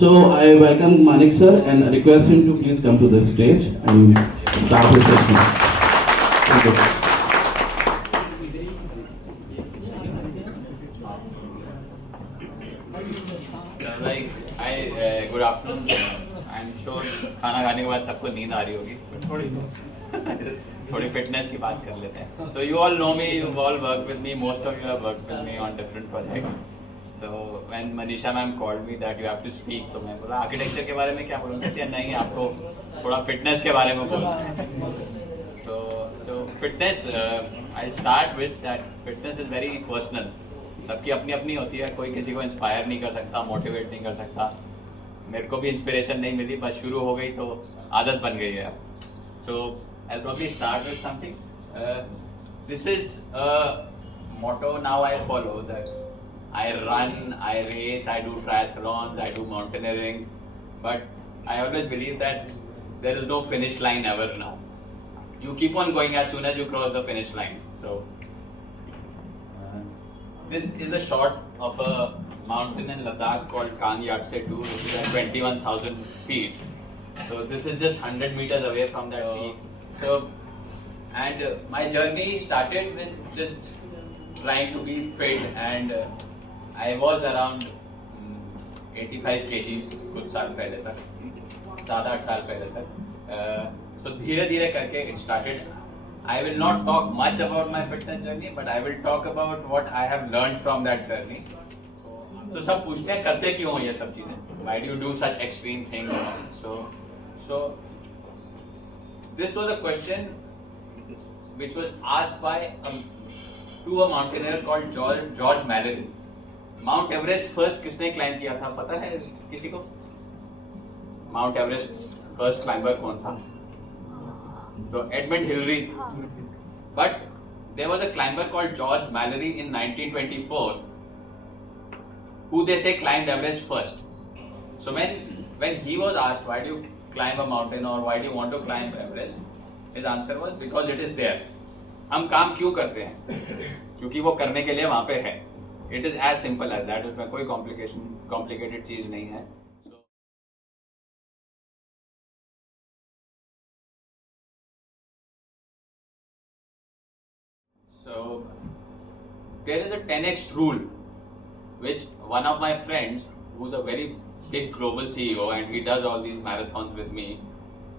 So I welcome Manik sir and request him to please come to the stage and start his session. Thank you. Like, good afternoon. I'm sure खाना खाने के बाद सबको नींद आ रही होगी, but थोड़ी फिटनेस की बात कर लेते हैं. So you all know me, you've all worked with me, most of you have worked with me on different projects. So when Manisha ma'am called me that you have to speak, तो मैं बोला architecture के बारे में क्या बोलूँगा, या नहीं आपको थोड़ा फिटनेस के बारे में बोलना है. So fitness, I'll start with that. Fitness is very personal. सबकी अपनी अपनी होती है, कोई किसी को इंस्पायर नहीं कर सकता, मोटिवेट नहीं कर सकता. मेरे को भी इंस्पिरेशन नहीं मिली, बस शुरू हो गई तो आदत बन गई है. So I probably start with something. This is motto now I follow, that I run, I race, I do triathlons, I do mountaineering, but I always believe that there is no finish line ever now. You keep on going as soon as you cross the finish line. So this is a shot of a mountain in Ladakh called Kang Yatse 2, which is at 21,000 feet. So this is just 100 meters away from that peak. So, and my journey started with just trying to be fit, and I was around 85 kgs कुछ साल पहले तक, 7-8 साल पहले तक. So धीरे धीरे करके it started. I will not talk much about my fitness journey, but I will talk about what I have learned from that journey. So सब पूछते हैं करते क्यों हो ये सब चीजें? Why do you do such extreme things? So this was a question which was asked by to a mountaineer called George Mallory. Mount Everest first किसने climb किया था? पता है किसी को? Mount Everest first climber कौन था? So Edmund Hillary. But there was a climber called George Mallory in 1924 who they say climbed Everest first. So when he was asked why do you climb a mountain or why do you want to climb Everest, his answer was because it is there. हम काम क्यों करते हैं? क्योंकि वो करने के लिए वहाँ पे है. It is as simple as that. उसमें कोई complicated चीज नहीं है. So there is a 10x rule which one of my friends, who's a very big global CEO and he does all these marathons with me,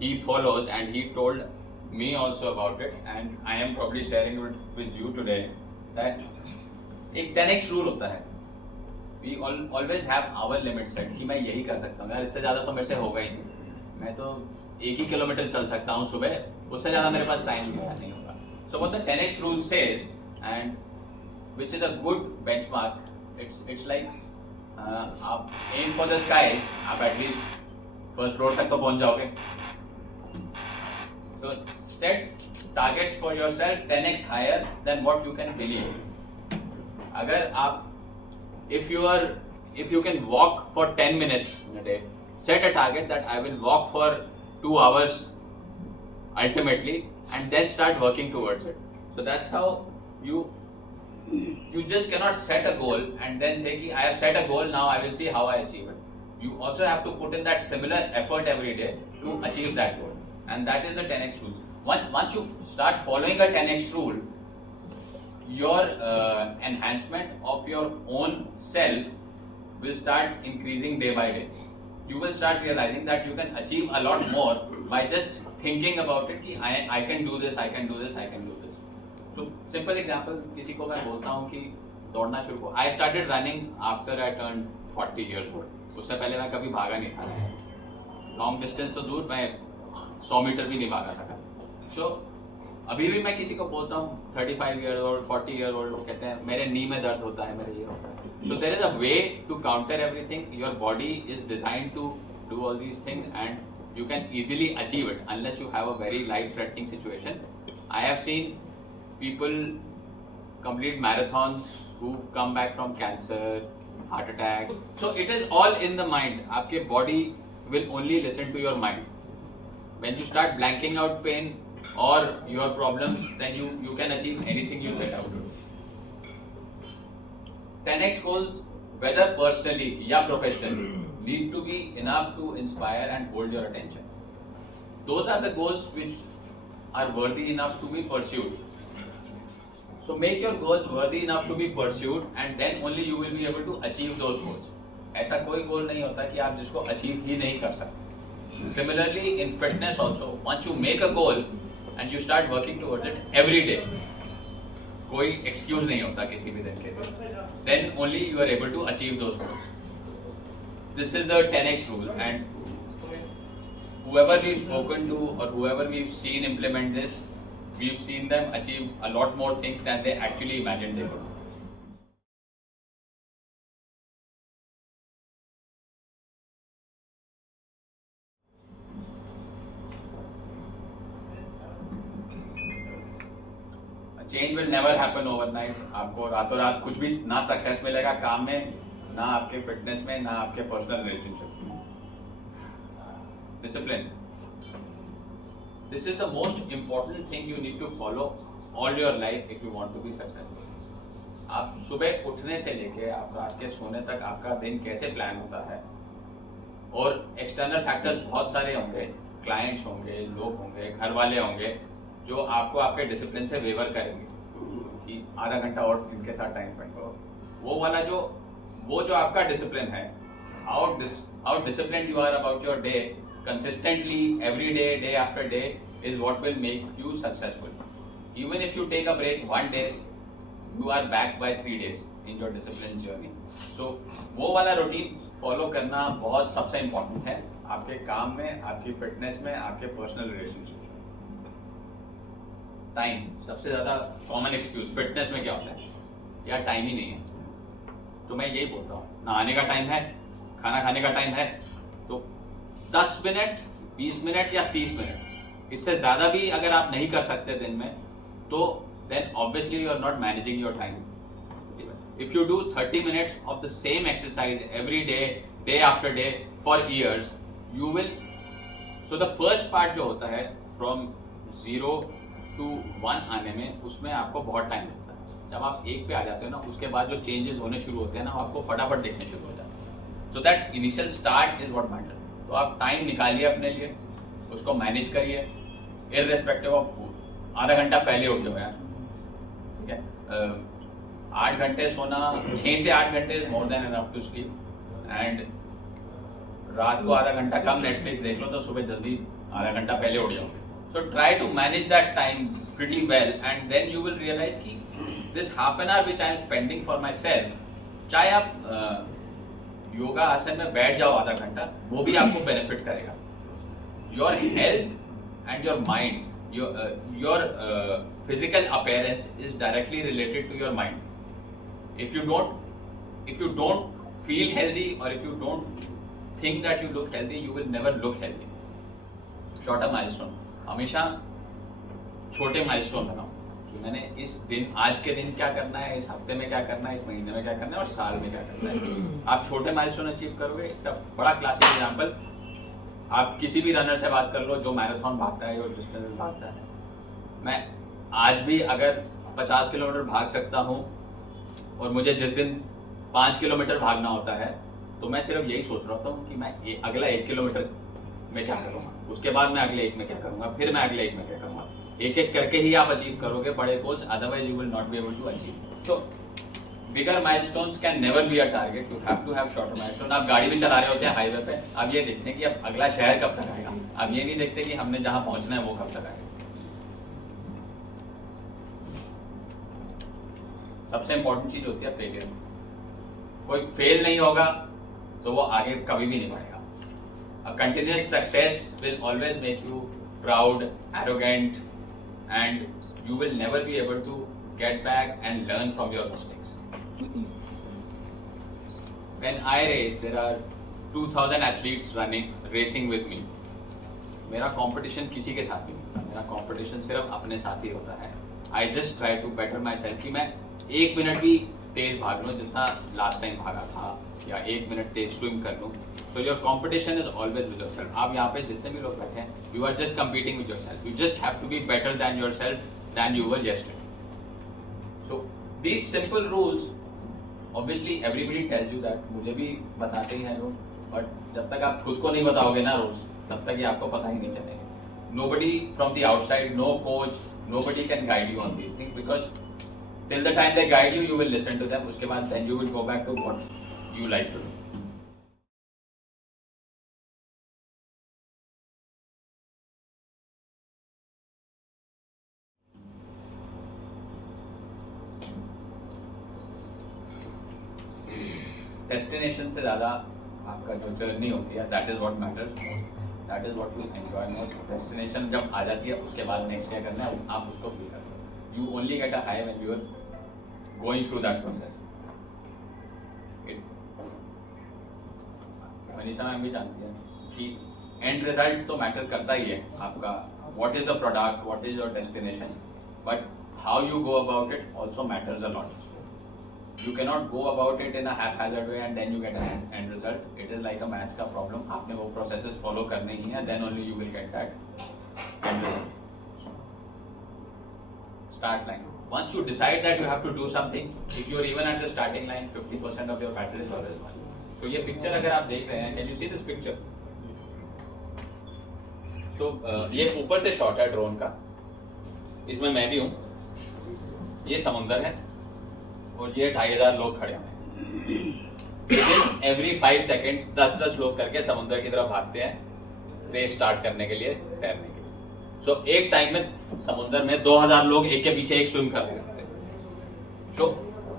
he follows, and he told me also about it, and I am probably sharing it with you today, that एक 10x rule होता है. We always have our limit set कि मैं यही कर सकता हूँ यार, इससे ज़्यादा तो मेरे से होगा ही नहीं. मैं तो 1 ही किलोमीटर चल सकता हूँ सुबह, उससे ज़्यादा मेरे पास टाइम नहीं होगा. So what the 10x rule says, and which is a good benchmark, it's like आप aim for the skies, आप at least first floor तक तो पहुंच जाओगे. So set targets for yourself 10x higher than what you can believe. अगर आप if you can walk for 10 minutes in a day, set a target that I will walk for 2 hours ultimately, and then start working towards it. So that's how you just cannot set a goal and then say I have set a goal, now I will see how I achieve it. You also have to put in that similar effort every day to achieve that goal, and that is the 10x rule. Once you start following a 10x rule, your enhancement of your own self will start increasing day by day. You will start realizing that you can achieve a lot more by just thinking about it कि I can do this, I can do this, I can do this. So simple example, किसी को मैं बोलता हूँ कि दौड़ना शुरू करो. I started running after I turned 40 years old. उससे पहले मैं कभी भागा नहीं था. Long distance तो दूर, मैं 100 मीटर भी नहीं भागा था. So अभी भी मैं किसी को बोलता हूँ 35 years old, 40 years old, लोग कहते हैं मेरे नी में दर्द होता है, मेरे ये होता है. So there is a way to counter everything. Your body is designed to do all these things, and you can easily achieve it unless you have a very life-threatening situation. I have seen people complete marathons who've come back from cancer, heart attack. So it is all in the mind. आपके body will only listen to your mind. When you start blanking out pain or your problems, then you can achieve anything you set out to do. 10x goals, whether personally या professionally, need to be enough to inspire and hold your attention. Those are the goals which are worthy enough to be pursued. So make your goals worthy enough to be pursued, and then only you will be able to achieve those goals. ऐसा कोई गोल नहीं होता कि आप जिसको achieve ही नहीं कर सकते. Similarly, in fitness also, once you make a goal and you start working towards it every day, कोई excuse नहीं होता किसी भी दिन के लिए. Then only you are able to achieve those goals. This is the 10x rule, and whoever we've spoken to or whoever we've seen implement this, we've seen them achieve a lot more things than they actually imagined they could. Change will never happen overnight. आपको रातों रात कुछ भी ना success मिलेगा काम में, ना आपके फिटनेस में, ना आपके पर्सनल रिलेशनशिप्स में. Discipline, this is the most important thing you need to follow all your life if you want to be successful. आप सुबह उठने से लेके आप रात के सोने तक आपका दिन कैसे प्लान होता है, और एक्सटर्नल फैक्टर्स बहुत सारे होंगे, क्लाइंट्स होंगे, लोग होंगे, घर वाले होंगे, जो आपको आपके डिसिप्लिन से वेवर करेंगे कि आधा घंटा और इनके साथ टाइम स्पेंड करो. वो जो आपका डिसिप्लिन है, how discipline you are about your day consistently every day, day after day, is what will make you successful. Even if you take a break one day, you are back by 3 days in your discipline journey. So वो वाला routine follow करना बहुत सबसे important है आपके काम में, आपकी फिटनेस में, आपके पर्सनल रिलेशनशिप में. टाइम सबसे ज्यादा कॉमन एक्सक्यूज फिटनेस में क्या होता है, यार टाइम ही नहीं है. तो मैं यही बोलता हूँ, नहाने का टाइम है, खाना खाने का टाइम है, तो 10 मिनट, 20 मिनट या 30 मिनट, इससे ज्यादा भी अगर आप नहीं कर सकते दिन में, तो then obviously you are not managing your time. If you do 30 minutes of the same exercise every day, day after day for years, you will. So the first part जो होता है from 0 to 1 आने में, उसमें आपको बहुत time लगता है. जब आप 1 पे आ जाते हो ना, उसके बाद जो चेंजेस होने शुरू होते हैं ना, आपको फटाफट देखने शुरू हो जाते हैं. So that initial start is what matters. तो आप टाइम निकालिए अपने लिए, उसको मैनेज करिए, इररेस्पेक्टिव ऑफ फूड. आधा घंटा पहले उठ जाओ यार, ठीक है. 8 घंटे सोना, 6 से 8 घंटे is more than enough to sleep. And रात को आधा घंटा कम नेटफ्लिक्स देख लो, तो सुबह जल्दी आधा घंटा पहले उठ जाओगे. So try to manage that time pretty well, and then you will realise कि this half an hour which I am spending for myself, चाहे आप योगा आसन में बैठ जाओ आधा घंटा, वो भी आपको बेनिफिट करेगा. Your health and your mind, your physical appearance is directly related to your mind. If you don't feel healthy, or if you don't think that you look healthy, you will never look healthy. Shorter milestone, हमेशा छोटे milestone बनाओ कि मैंने इस दिन, आज के दिन क्या करना है, इस हफ्ते में क्या करना है, इस महीने में क्या करना है, और साल में क्या करना है. आप छोटे माइलस्टोन अचीव करोगे. इसका बड़ा क्लासिक एग्जांपल, आप किसी भी रनर से बात कर लो जो मैराथन भागता है और डिस्टेंस भागता है. मैं आज भी अगर 50 किलोमीटर भाग सकता हूँ, और मुझे जिस दिन 5 किलोमीटर भागना होता है, तो मैं सिर्फ यही सोच रहा हूँ कि मैं अगला 1 किलोमीटर में क्या करूँगा, उसके बाद मैं अगले 1 में क्या करूँगा, फिर मैं अगले 1 में क्या करूँगा. एक एक करके ही आप अचीव करोगे बड़े goals, otherwise you will not be able to achieve. So bigger milestones can never be a target, you have to have shorter milestone. आप गाड़ी भी चला रहे होते हैं हाईवे पे, आप ये देखते हैं कि अब अगला शहर कब तक आएगा, आप ये नहीं देखते कि हमने जहां पहुंचना है वो कब तक आएगा. सबसे इंपॉर्टेंट चीज होती है फेलियर. कोई फेल नहीं होगा तो वो आगे कभी भी नहीं बढ़ेगा. A continuous success will always make you proud, arrogant, and you will never be able to get back and learn from your mistakes. When I race, there are 2000 athletes racing with me. मेरा competition किसी के साथ नहीं होता, मेरा competition सिर्फ अपने साथ ही होता है. I just try to better myself कि मैं 1 मिनट भी तेज भाग लूँ जितना लास्ट टाइम भागा था, या 1 मिनट तेज स्विम कर लूँ. So your competition is always with yourself. आप यहाँ पे जितने भी लोग बैठे हैं, you are just competing with yourself. You just have to be better than yourself than you were yesterday. So these simple rules, obviously everybody tells you that. मुझे भी बताते ही हैं लोग बट जब तक आप खुद को नहीं बताओगे ना रोज, तब तक ये आपको पता ही नहीं चलेगा. Nobody from the outside, no coach, nobody can guide you on these things because till the time they guide you, you will listen to them. उसके बाद then you will go back to what you like to do. Destination से ज़्यादा आपका जो journey होती है, that is what matters most, that is what you enjoy most. Destination जब आ जाती है उसके बाद नेक्स्ट क्या करना है आप उसको फील करते हो. You only get a high when you are going through that process. Manisha ma'am भी जानती है कि एंड रिजल्ट तो मैटर करता ही है आपका. What is the product, what is your destination, but how you go about it also matters a lot. You cannot go about it in a haphazard way and then you get an end result. It is like a maths का problem. आपने वो processes follow करने ही हैं, then only you will get that end result. Start line. Once you decide that you have to do something, if you are even at the starting line, 50% of your battle is always won. So ये picture अगर आप देख रहे हैं, can you see this picture? So ये ऊपर से shot है drone का. इसमें मैं भी हूँ. ये समुंदर है. और ये 2500 लोग खड़े हैं. एवरी 5 सेकेंड 10-10 लोग करके समुद्र की तरफ भागते हैं रेस स्टार्ट करने के लिए, तैरने के लिए. सो एक टाइम में समुद्र में 2000 लोग एक के पीछे एक स्विम कर रहे होते हैं. सो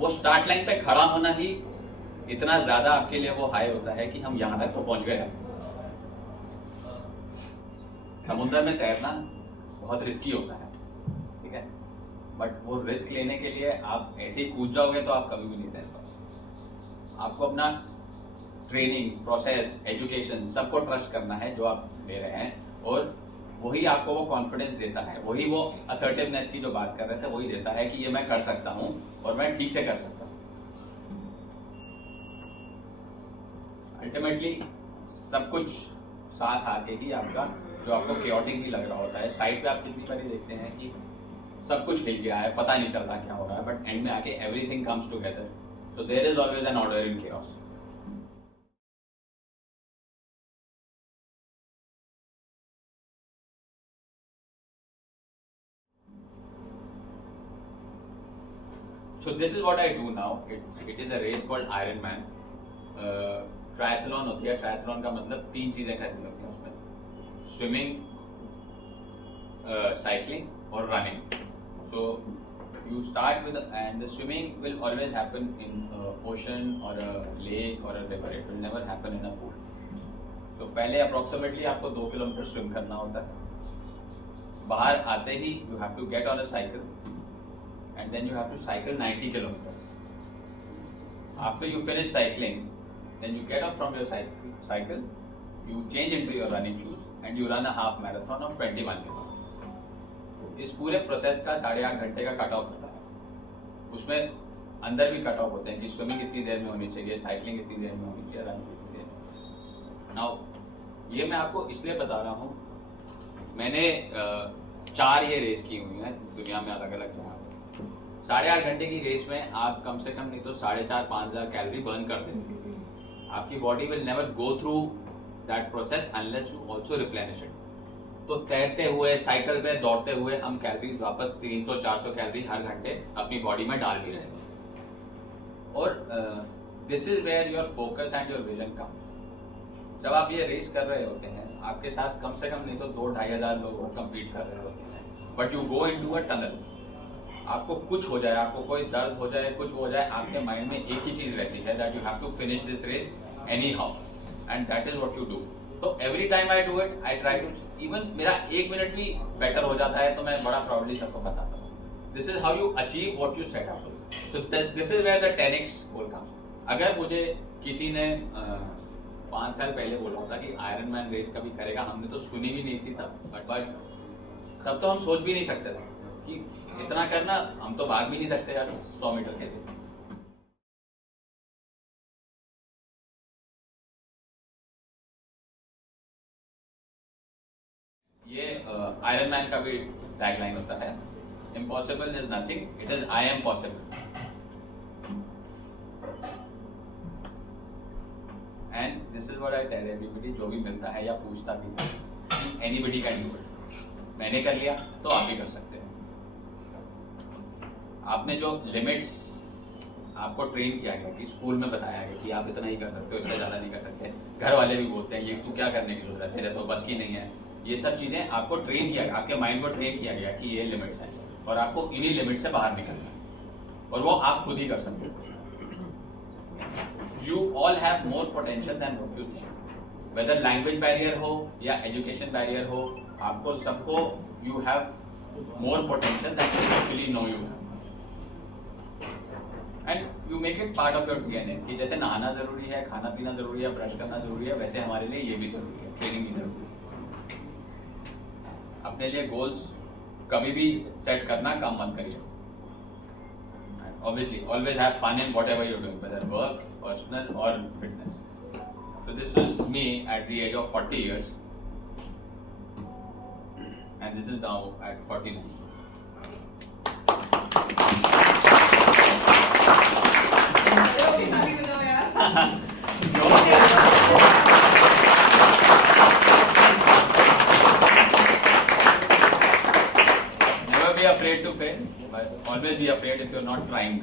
वो स्टार्ट लाइन पे खड़ा होना ही इतना ज्यादा आपके लिए वो हाई होता है कि हम यहां तक तो पहुंच गए. समुद्र में तैरना बहुत रिस्की होता है, ठीक है, बट वो रिस्क लेने के लिए आप ऐसे ही कूद जाओगे तो आप कभी भी नहीं तैर पाओगे. आपको अपना ट्रेनिंग, प्रोसेस, एजुकेशन सबको ट्रस्ट करना है जो आप ले रहे हैं, और वही आपको वो कॉन्फिडेंस देता है, वही वो असर्टिवनेस की जो बात कर रहे थे वही देता है कि ये मैं कर सकता हूं और मैं ठीक से कर सकता हूं. अल्टीमेटली सब कुछ साथ आके ही आपका जो आपको केओटिक भी लग रहा होता है, साइड पे आप कितनी बार देखते हैं कि सब कुछ हिल गया है, पता नहीं चल रहा क्या हो रहा है, बट एंड में आके everything comes together. So there is always an order in chaos. So this is what I do now. It is a race called Ironman. Triathlon होती है. ट्रायथलॉन का मतलब 3 चीजें करनी होती हैं उसमें: स्विमिंग, साइकिलिंग और running. So you start with, and the swimming will always happen in ocean or a lake or a river. It will never happen in a pool. So पहले approximately आपको 2 किलोमीटर swim करना होता है. बाहर आते ही you have to get on a cycle and then you have to cycle 90 kilometers. After you finish cycling, then you get up from your cycle, you change into your running shoes and you run a half marathon of 21 kilometers. इस पूरे process का 8.5 घंटे का cut off होता है. उसमें अंदर भी कट ऑफ होते हैं कि स्विमिंग कितनी देर में होनी चाहिए, साइकिलिंग कितनी देर में होनी चाहिए, रनिंग कितनी देर में. नाउ ये मैं आपको इसलिए बता रहा हूँ, मैंने 4 ये रेस की हुई है दुनिया में अलग अलग जगह. 8.5 घंटे की रेस में आप कम से कम नहीं तो 4,500-5,000 कैलोरी बर्न कर देंगे. आपकी body will never go through that process unless you also replenish it. तो तैरते हुए, साइकिल पे दौड़ते हुए हम कैलोरीज वापस 300-400 कैलोरी हर घंटे अपनी बॉडी में डाल भी रहे हैं. और this is where your focus and your vision come. जब आप ये रेस कर रहे होते हैं, आपके साथ कम से कम नहीं तो 2,000-2,500 लोग कंपीट कर रहे होते हैं, but you go into a tunnel. आपको कुछ हो जाए, आपको कोई दर्द हो जाए, कुछ हो जाए, आपके माइंड में एक ही चीज रहती है, that you have to finish this race anyhow, and that is what you do. तो every time I do it, I try to, even मेरा 1 मिनट भी बेटर हो जाता है तो मैं बड़ा प्राउडली सबको बताता हूँ. This is how you achieve what you set out. So this is where the 10x goal comes. अगर मुझे किसी ने 5 साल पहले बोला होता कि आयरन मैन रेस कभी करेगा, हमने तो सुनी भी नहीं थी तब, बट तब तो हम सोच भी नहीं सकते थे कि इतना करना. हम तो भाग भी नहीं सकते यार 100 मीटर के थे. ये आयरन मैन का भी टैगलाइन होता है, impossible is nothing, it is I am possible. And this is is what I tell everybody, जो भी मिलता है या पूछता भी है, एनीबॉडी कैन डू इट। मैंने कर लिया तो आप भी कर सकते हैं। आपने जो लिमिट्स आपको ट्रेन किया गया कि स्कूल में बताया गया कि आप इतना ही कर सकते हो, इससे ज्यादा नहीं कर सकते, घर वाले भी बोलते हैं ये तू क्या करने की जरूरत है, तेरे तो बस की नहीं है, ये सब चीजें आपको ट्रेन किया गया, आपके माइंड को ट्रेन किया गया कि ये लिमिट्स हैं और आपको इन्हीं लिमिट से बाहर निकलना है, और वो आप खुद ही कर सकते हो। You all have more potential than what you think. Whether language barrier हो या education barrier हो, आपको सबको you have more potential than you actually know you have. And you make it part of your DNA कि जैसे नहाना जरूरी है, खाना पीना जरूरी है, ब्रश करना जरूरी है, वैसे हमारे लिए ये भी जरूरी है, ट्रेनिंग भी जरूरी है। अपने लिए गोल्स कभी भी सेट करना कम मत करिए। Obviously, always have fun in whatever you're doing, whether work, personal or fitness. So this was me at the age of 40 years, and this is now at 49. Never be afraid to fail, but always be afraid if you're not trying.